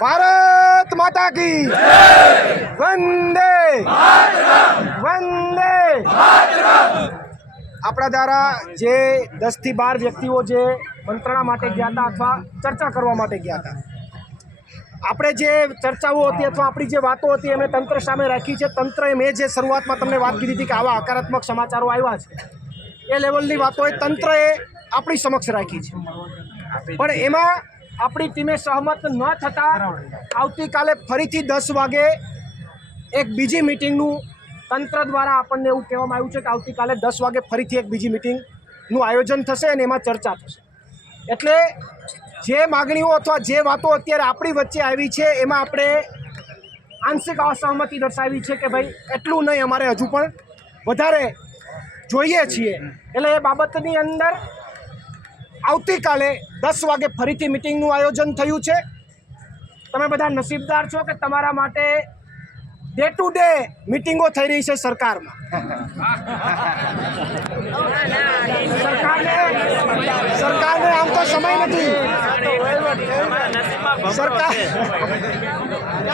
ભારત માતા કી વંદે વંદે આપણા દ્વારા જે દસથી બાર વ્યક્તિઓ જે મંત્રણા માટે ગયા હતા અથવા ચર્ચા કરવા માટે ગયા હતા. આપણે જે ચર્ચાઓ હતી અથવા આપણી જે વાતો હતી એમણે તંત્ર સામે રાખી છે. તંત્રએ મેં જે શરૂઆતમાં તમને વાત કીધી હતી કે આવા હકારાત્મક સમાચારો આવ્યા છે. એ લેવલની વાતોએ તંત્રએ આપણી સમક્ષ રાખી છે. પણ એમાં આપણી ટીમે સહમત ન થતાં આવતીકાલે ફરીથી દસ વાગે એક બીજી મિટિંગનું તંત્ર દ્વારા આપણને એવું કહેવામાં આવ્યું છે કે આવતીકાલે દસ વાગે ફરીથી એક બીજી મિટિંગનું આયોજન થશે અને એમાં ચર્ચા થશે. એટલે જે માગણીઓ અથવા જે વાતો અત્યારે આપણી વચ્ચે આવી છે, એમાં આપણે આંશિક અસહમતિ દર્શાવી છે કે ભાઈ એટલું નહીં, અમારે હજુ પણ વધારે જોઈએ છીએ. એટલે એ બાબતની અંદર આવતીકાલે દસ વાગે ફરીથી મિટિંગનું આયોજન થયું છે. તમે બધા નસીબદાર છો કે તમારા માટે ડે ટુ ડે મિટિંગો થઈ રહી છે સરકારમાં. સરકારને સરકારને આમ તો સમય નથી. સરકાર,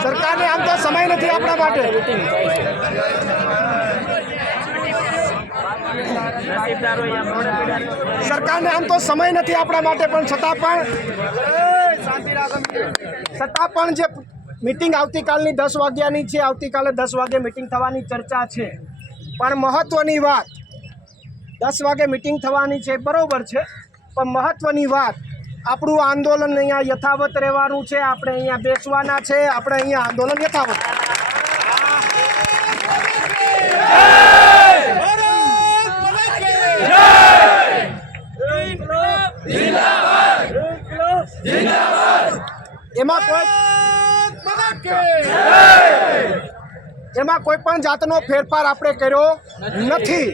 સરકારને આમ તો સમય નથી આપણા માટે. સરકારને આમ તો સમય નથી આપણા માટે, પણ છતાં પણ છતાં પણ જે મિટિંગ આવતીકાલની દસ વાગ્યાની છે, આવતીકાલે દસ વાગે મિટિંગ થવાની ચર્ચા છે. પણ મહત્ત્વની વાત, દસ વાગે મિટિંગ થવાની છે, બરોબર છે, પણ મહત્ત્વની વાત, આપણું આંદોલન અહીંયા યથાવત રહેવાનું છે, આપણે અહીંયા બેસવાના છે, આપણે અહીંયા આંદોલન યથાવત એમાં કોઈ એમાં કોઈ પણ જાતનો ફેરફાર આપણે કર્યો નથી.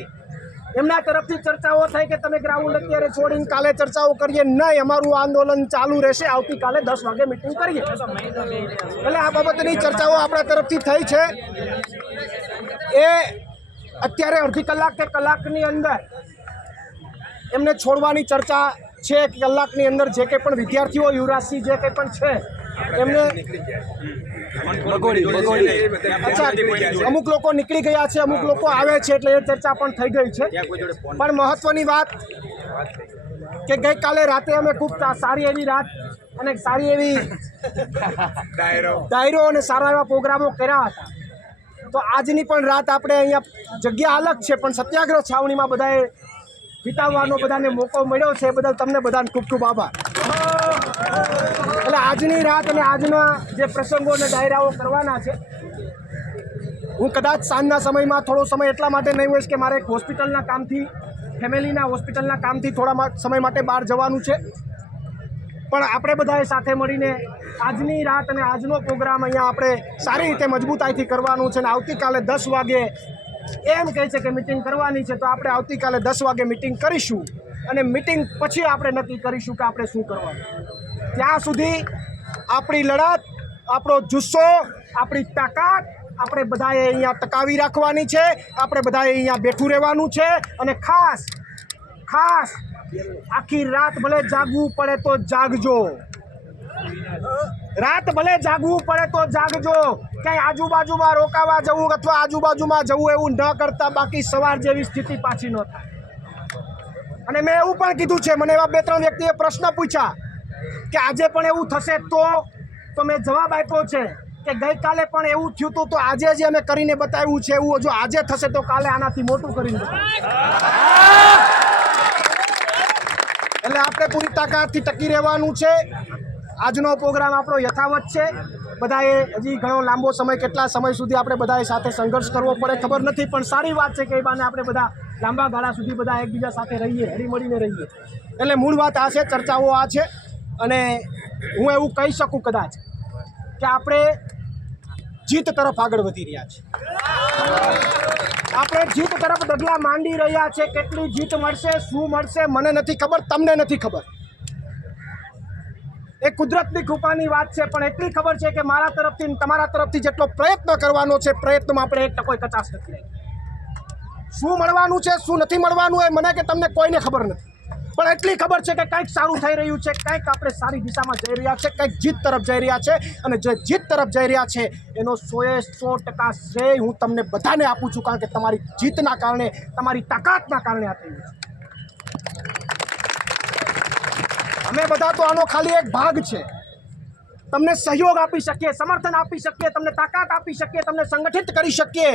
એમના તરફથી ચર્ચાઓ થઈ કે તમે ગ્રાઉન્ડ અત્યારે છોડીને કાલે ચર્ચાઓ કરીએ. નહીં અમારું આંદોલન ચાલુ રહેશે. આવતીકાલે દસ વાગે મિટિંગ કરીએ. એટલે આ બાબતની ચર્ચાઓ આપણા તરફથી થઈ છે. એ અત્યારે અડધી કલાક કે કલાકની અંદર એમને છોડવાની ચર્ચા છે. કલાકની અંદર જે કંઈ પણ વિદ્યાર્થીઓ યુવરાજસિંહ જે કંઈ પણ છે એમને અચ્છા અમુક લોકો નીકળી ગયા છે અમુક લોકો આવે છે એટલે એ ચર્ચા પણ થઈ ગઈ છે. પણ મહત્વની વાત કે ગઈકાલે રાતે અમે ખૂબ સારી એવી રાત અને સારી એવી ડાયરો અને સારા એવા પ્રોગ્રામો કર્યા હતા. તો આજની પણ રાત આપણે અહીંયા જગ્યા અલગ છે પણ સત્યાગ્રહ છાવણીમાં બધાએ વિતાવવાનો બધાને મોકો મળ્યો છે એ બદલ તમને બધાને ખૂબ ખૂબ આભાર. આજની રાત અને આજના જે પ્રસંગો અને ડાયરાઓ કરવાના છે, હું કદાચ સાંજના સમયમાં થોડો સમય એટલા માટે નહીં હોઈશ કે મારે એક હોસ્પિટલના કામથી, ફેમિલીના હોસ્પિટલના કામથી થોડા સમય માટે બહાર જવાનું છે. પણ આપણે બધાએ સાથે મળીને આજની રાત અને આજનો પ્રોગ્રામ અહીંયા આપણે સારી રીતે મજબૂતાઈથી કરવાનું છે અને આવતીકાલે દસ વાગે એમ કહે છે કે મિટિંગ કરવાની છે, તો આપણે આવતીકાલે દસ વાગે મિટિંગ કરીશું. અને મિટિંગ પછી આપણે નક્કી કરીશું કે આપણે શું કરવાનું. ત્યાં સુધી આપણી લડત, આપણો જુસ્સો, આપણી તાકાત, આપણે બધાએ અહીંયા ટકાવી રાખવાની છે, આપણે બધાએ અહીંયા બેઠું રહેવાનું છે અને ખાસ ખાસ આખી રાત ભલે જાગવું પડે તો જાગજો. રાત ભલે જાગવું પડે તો જાગજો. ક્યાંય આજુબાજુમાં રોકાવા જવું અથવા આજુબાજુમાં જવું એવું ન કરતા બાકી સવાર જેવી સ્થિતિ પાછી ન થાય. અને મેં એવું પણ કીધું છે, મને એવા બે ત્રણ વ્યક્તિએ પ્રશ્ન પૂછ્યા કે આજે પણ એવું થશે તો? તો મેં જવાબ આપ્યો છે કે ગઈકાલે પણ એવું થયું હતું, તો આજે જે અમે કરીને બતાવ્યું છે, એવું જો આજે થશે તો કાલે આનાથી મોટું કરીને. એટલે આપણે પૂરી તાકાતથી ટકી રહેવાનું છે. આજનો પ્રોગ્રામ આપણો યથાવત છે. બધાએ હજી ઘણો લાંબો સમય, કેટલા સમય સુધી આપણે બધાએ સાથે સંઘર્ષ કરવો પડે ખબર નથી, પણ સારી વાત છે કે એ બાને આપણે બધા લાંબા ગાળા સુધી બધા એકબીજા સાથે રહીએ, હળીમળીને રહીએ. એટલે મૂળ વાત આ છે, ચર્ચાઓ આ છે, અને હું એવું કહી શકું કદાચ કે આપણે જીત તરફ આગળ વધી રહ્યા છીએ. આપણે જીત તરફ ડગલા માંડી રહ્યા છે, કેટલી જીત મળશે, શું મળશે, મને નથી ખબર, તમને નથી ખબર. એ કુદરતની કૃપાની વાત છે, પણ એટલી ખબર છે કે મારા તરફથી તમારા તરફથી જેટલો પ્રયત્ન કરવાનો છે, પ્રયત્નમાં આપણે એક ટકોય કચાશ નથી રાખી. શું મળવાનું છે, શું નથી મળવાનું એ મને કે તમને કોઈને ખબર નથી. પણ એટલી ખબર છે કે કંઈક સારું થઈ રહ્યું છે, કંઈક આપણે સારી દિશામાં જઈ રહ્યા છે, કંઈક જીત તરફ જઈ રહ્યા છે અને જે જીત તરફ જઈ રહ્યા છે એનો સોએ સો ટકા શ્રેય હું તમને બધાને આપું છું કારણ કે તમારી જીતના કારણે, તમારી તાકાતના કારણે આ થયું છે. અમે બધા તો આનો ખાલી એક ભાગ છે. તમને સહયોગ આપી શકીએ, સમર્થન આપી શકીએ, તમને તાકાત આપી શકીએ, તમને સંગઠિત કરી શકીએ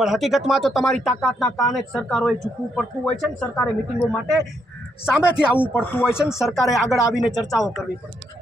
પણ હકીકતમાં તો તમારી તાકાતના કારણે સરકારોએ ઝૂકવું પડતું હોય છે ને સરકારે મિટિંગો માટે સામેથી આવવું પડતું હોય છે ને સરકારે આગળ આવીને ચર્ચાઓ કરવી પડતી